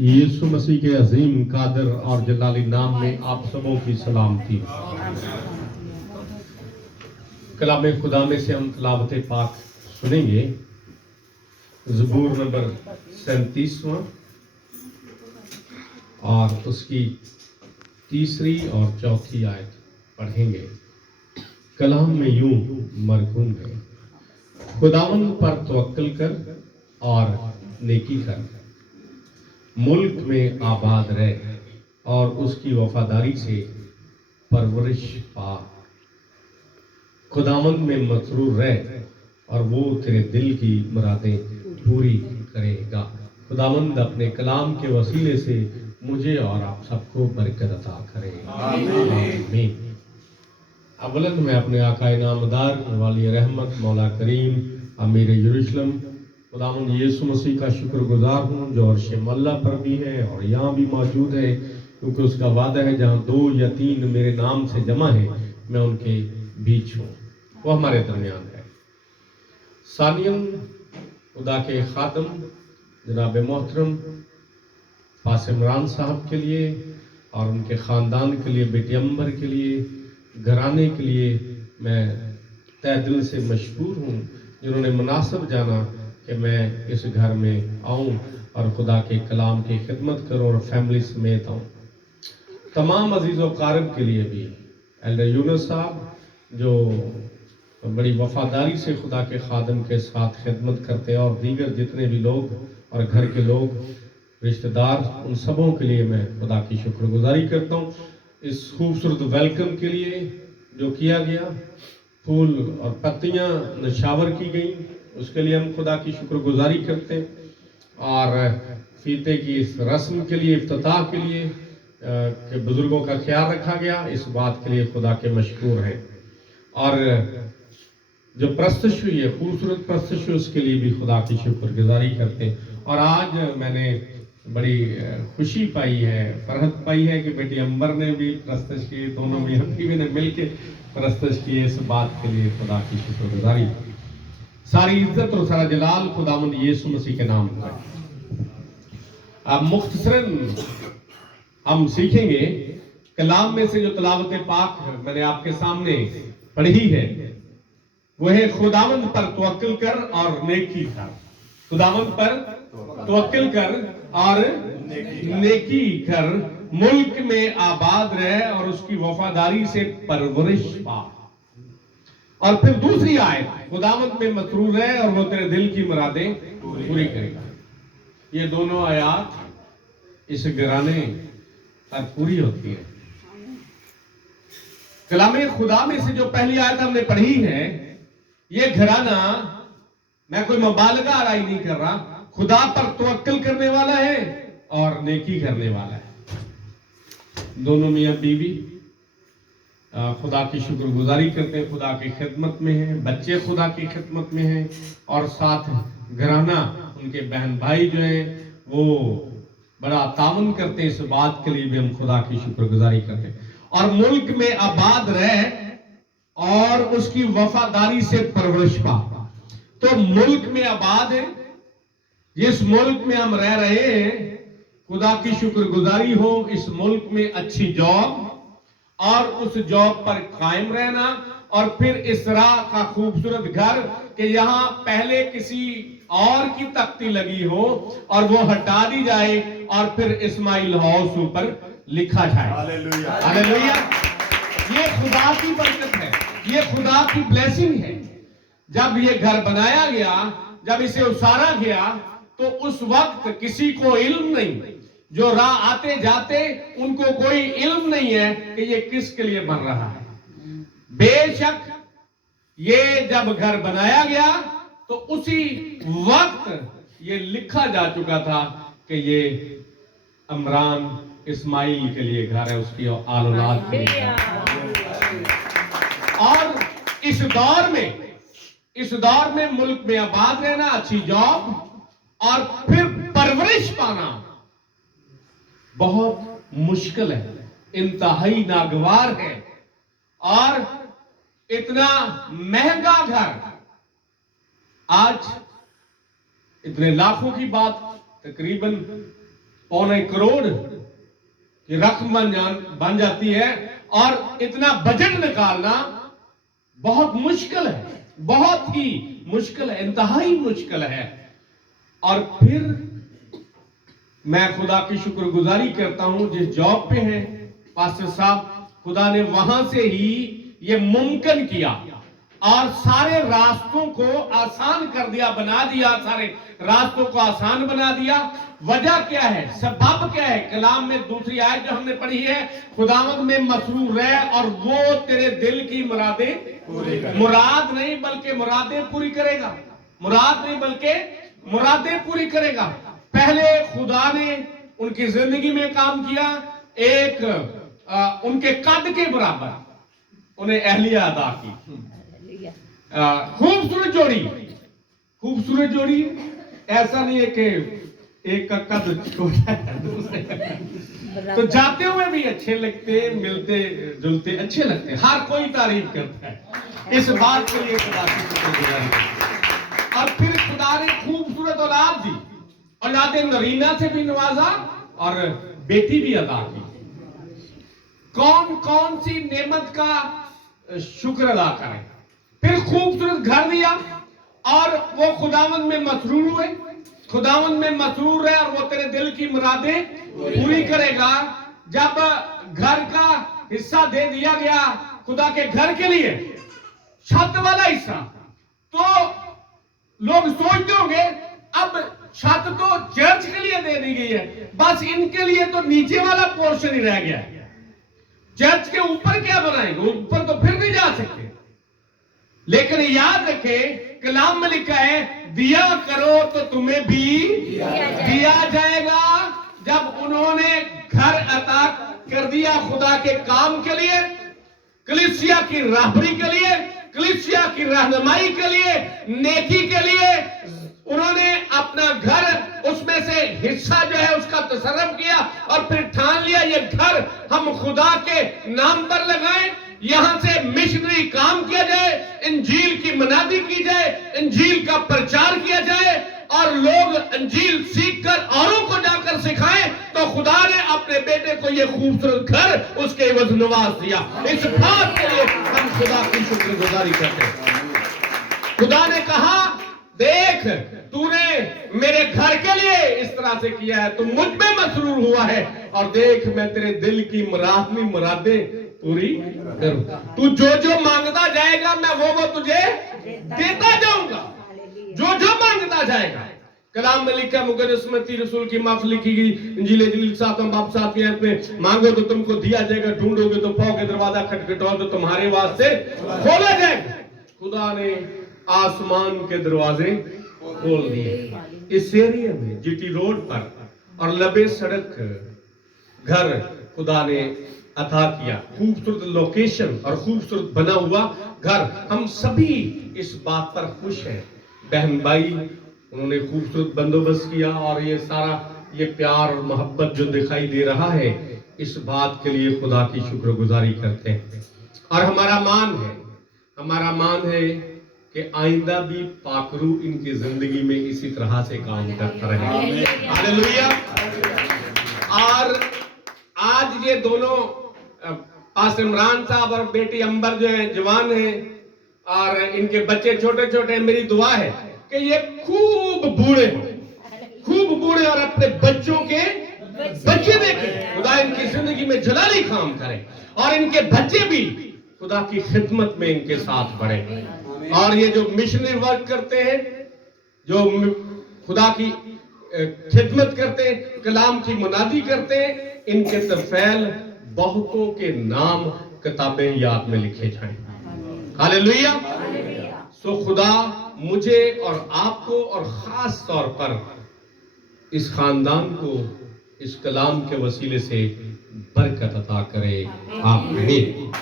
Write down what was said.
यीशु मसीह के अजीम कादर और जलाली नाम में आप सबों की सलामती। कलाम खुदा में से हम तिलावत पाक सुनेंगे। ज़बूर नंबर 37वां और उसकी तीसरी और चौथी आयत पढ़ेंगे। कलाम में यूं मरकूम है, खुदावन पर तवक्कल कर और नेकी कर, मुल्क में आबाद रह और उसकी वफादारी से परवरिश पा। खुदावंद में मसरूर रह और वो तेरे दिल की मुरादें पूरी करेगा। खुदावंद अपने कलाम के वसीले से मुझे और आप सबको बरकत अता करे, आमीन। अवलन मैं अपने आका नामदार वाली रहमत मौला करीम अमीर यरूशलेम खुदावंद यीशु मसीह का शुक्रगुजार हूँ जो अर्श मल्ला पर भी है और यहाँ भी मौजूद है, क्योंकि उसका वादा है जहाँ 2 या 3 मेरे नाम से जमा है मैं उनके बीच हूँ। वो हमारे दरमियान है। सानियन खुदा के खातम जनाब मोहतरम पास इमरान साहब के लिए और उनके ख़ानदान के लिए, बेटी अंबर के लिए, घराने के लिए मैं तहे दिल से मशकूर हूँ जिन्होंने मुनासिब जाना कि मैं इस घर में आऊँ और खुदा के कलाम की खिदमत करूँ और फैमिली समेत आऊँ। तमाम अजीज़ व कारब के लिए भी एल्डर यूनुस साहब जो बड़ी वफादारी से खुदा के खादम के साथ खिदमत करते हैं और दीगर जितने भी लोग और घर के लोग, रिश्तेदार, उन सबों के लिए मैं खुदा की शुक्रगुजारी करता हूँ। इस खूबसूरत वेलकम के लिए जो किया गया, फूल और पत्तियाँ नशावर की गई, उसके लिए हम खुदा की शुक्रगुजारी करते हैं। और फीते की इस रस्म के लिए, इफ्तिताह के लिए कि बुजुर्गों का ख्याल रखा गया, इस बात के लिए खुदा के मशकूर हैं। और जो प्रस्तुत हुई है, खूबसूरत प्रस्तुत हुई, उसके लिए भी खुदा की शुक्रगुजारी करते हैं। और आज मैंने बड़ी खुशी पाई है, फरहत पाई है कि बेटी अंबर ने भी प्रस्तुत की, दोनों भी ने मिल के प्रस्तुत की। इस बात के लिए खुदा की शुक्रगुजारी। सारी इज्जत और सारा जलाल खुदावंद यीशु मसीह के नाम पर। अब मुख्तसरन हम सीखेंगे कलाम में से जो तिलावत पाक मैंने आपके सामने पढ़ी है वो है खुदावंद पर तवक्कुल कर और नेकी कर। खुदावंद पर तवक्कुल कर और नेकी कर, मुल्क में आबाद रह और उसकी वफादारी से परवरिश पा। और फिर दूसरी आयत, खुदावंद में मसरूर है और वो तेरे दिल की मुरादें पूरी करेगा। ये दोनों आयत इस घराने पर पूरी होती है। कलामे खुदा में से जो पहली आयत हमने पढ़ी है, ये घराना, मैं कोई मुबालगा आराई नहीं कर रहा, खुदा पर तवक्कुल करने वाला है और नेकी करने वाला है। दोनों मियां बीवी खुदा की शुक्रगुजारी करते हैं, खुदा की खिदमत में हैं, बच्चे खुदा की खिदमत में हैं और साथ घराना, उनके बहन भाई जो हैं वो बड़ा तावन करते हैं। इस बात के लिए भी हम खुदा की शुक्रगुजारी करते हैं। और मुल्क में आबाद रह और उसकी वफादारी से परवरिश पा। तो मुल्क में आबाद है, जिस मुल्क में हम रह रहे हैं, खुदा की शुक्रगुजारी हो। इस मुल्क में अच्छी जॉब और उस जॉब पर कायम रहना, और फिर इस तरह का खूबसूरत घर कि यहाँ पहले किसी और की तख्ती लगी हो और वो हटा दी जाए और फिर इस्माइल हाउस ऊपर लिखा जाए। Hallelujah, hallelujah. ये खुदा की बरकत है, ये खुदा की ब्लेसिंग है। जब ये घर बनाया गया, जब इसे उसारा गया, तो उस वक्त किसी को इल्म नहीं, जो राह आते जाते उनको कोई इल्म नहीं है कि ये किसके लिए बन रहा है। बेशक ये जब घर बनाया गया तो उसी वक्त ये लिखा जा चुका था कि ये इमरान इस्माइल के लिए घर है, उसकी आल औलाद के लिए। और इस दौर में मुल्क में आबाद रहना, अच्छी जॉब और फिर परवरिश पाना बहुत मुश्किल है, इंतहाई नागवार है। और इतना महंगा घर, आज इतने लाखों की बात तकरीबन पौने करोड़ की रकम बन जाती है, और इतना बजट निकालना बहुत मुश्किल है, बहुत ही मुश्किल है, इंतहाई मुश्किल है। और फिर मैं खुदा की शुक्रगुजारी करता हूं जिस जॉब पे हैं पास्टर साहब, खुदा ने वहां से ही ये मुमकिन किया और सारे रास्तों को आसान कर दिया, बना दिया, सारे रास्तों को आसान बना दिया। वजह क्या है, सबब क्या है? कलाम में दूसरी आयत जो हमने पढ़ी है, खुदावंद में मसरूर रह और वो तेरे दिल की मुरादें, मुराद नहीं बल्कि मुरादें पूरी करेगा, मुराद नहीं बल्कि मुरादें पूरी करेगा। पहले खुदा ने उनकी जिंदगी में काम किया, एक उनके कद के बराबर उन्हें अहलिया अदा की। खूबसूरत जोड़ी, खूबसूरत जोड़ी, ऐसा नहीं है कि एक का कद छोटा है दूसरे का, तो जाते हुए भी अच्छे लगते, मिलते जुलते अच्छे लगते, हर कोई तारीफ करता है। इस बात के लिए खुदा की शुक्रगुजारी। और फिर खुदा ने खूबसूरत औलाद दी, औलादे नरीना से भी नवाजा और बेटी भी अदा की। कौन कौन सी नेमत का शुक्र अदा करें। फिर खूबसूरत घर दिया और वो खुदावंद में मसरूर हुए, खुदावंद में मसरूर है और वो तेरे दिल की मुरादें पूरी करेगा। जब घर का हिस्सा दे दिया गया खुदा के घर के लिए, छत वाला हिस्सा, तो लोग सोचते होंगे अब छत तो चर्च के लिए दे दी गई है, बस इनके लिए तो नीचे वाला पोर्शन ही रह गया है, चर्च के ऊपर क्या बनाएंगे, ऊपर तो फिर नहीं जा सकते। लेकिन याद रखें कलाम में लिखा है, दिया करो तो तुम्हें भी दिया जाएगा। जब उन्होंने घर अता कर दिया खुदा के काम के लिए, कलीसिया की राहबरी के लिए, कलीसिया की रहनुमाई के लिए, नेकी के लिए, उन्होंने अपना घर उसमें से हिस्सा जो है उसका तसर्रुफ किया और फिर ठान लिया ये घर हम खुदा के नाम पर लगाएं, यहां से मिशनरी काम किया जाए, इंजील की मनादी की जाए, इंजील का प्रचार किया जाए और लोग इंजील सीखकर औरों को जाकर सिखाएं। तो खुदा ने अपने बेटे को ये खूबसूरत घर उसके एवज नवाज दिया। इस बात के लिए हम खुदा की शुक्रगुजारी करते हैं। खुदा ने कहा, देख तूने मेरे घर के लिए इस तरह से किया है, तू मुझ में मसरूर हुआ है, और देख मैं तेरे दिल की मुरादें पूरी करूं। तू जो जो मांगता जाएगा मैं वो तुझे देता जाऊंगा, जो जो मांगता जाएगा। कलाम में लिखा, मुकद्दस मत्ती रसूल की माफ लिखी गई, इंजील जलील 7वां बाब 7वीं आयत में, मांगो तो तुमको दिया जाएगा, ढूंढोगे तो पाओगे, दरवाजा खटखटाओ तो तुम्हारे वास्ते खोला जाएगा। खुदा ने आसमान के दरवाजे खोल दिए। इस एरिया में जीटी रोड पर और लबे सड़क घर खुदा ने अता किया, खूबसूरत लोकेशन और खूबसूरत बना हुआ घर। हम सभी इस बात पर खुश हैं। बहन भाई उन्होंने खूबसूरत बंदोबस्त किया और ये सारा ये प्यार और मोहब्बत जो दिखाई दे रहा है, इस बात के लिए खुदा की शुक्रगुजारी करते हैं। और हमारा मान है कि आइंदा भी पाकरू इनकी जिंदगी में इसी तरह से काम करता रहे। हालेलुया। और आज ये दोनों पास्टर इमरान साहब और बेटी अंबर जो है जवान हैं और इनके बच्चे छोटे छोटे, मेरी दुआ है कि ये खूब बूढ़े और अपने बच्चों के बच्चे देखें, खुदा इनकी जिंदगी में जलाली काम करे और इनके बच्चे भी खुदा की खिदमत में इनके साथ बढ़े। और ये जो मिशनरी वर्क करते हैं, जो खुदा की खिदमत करते हैं, कलाम की मुनादी करते हैं, इनके तफैल बहुतों के नाम किताबें याद में लिखे जाएं। हालेलुया। सो खुदा मुझे और आपको और खास तौर पर इस खानदान को इस कलाम के वसीले से बरकत अता करे। आमीन।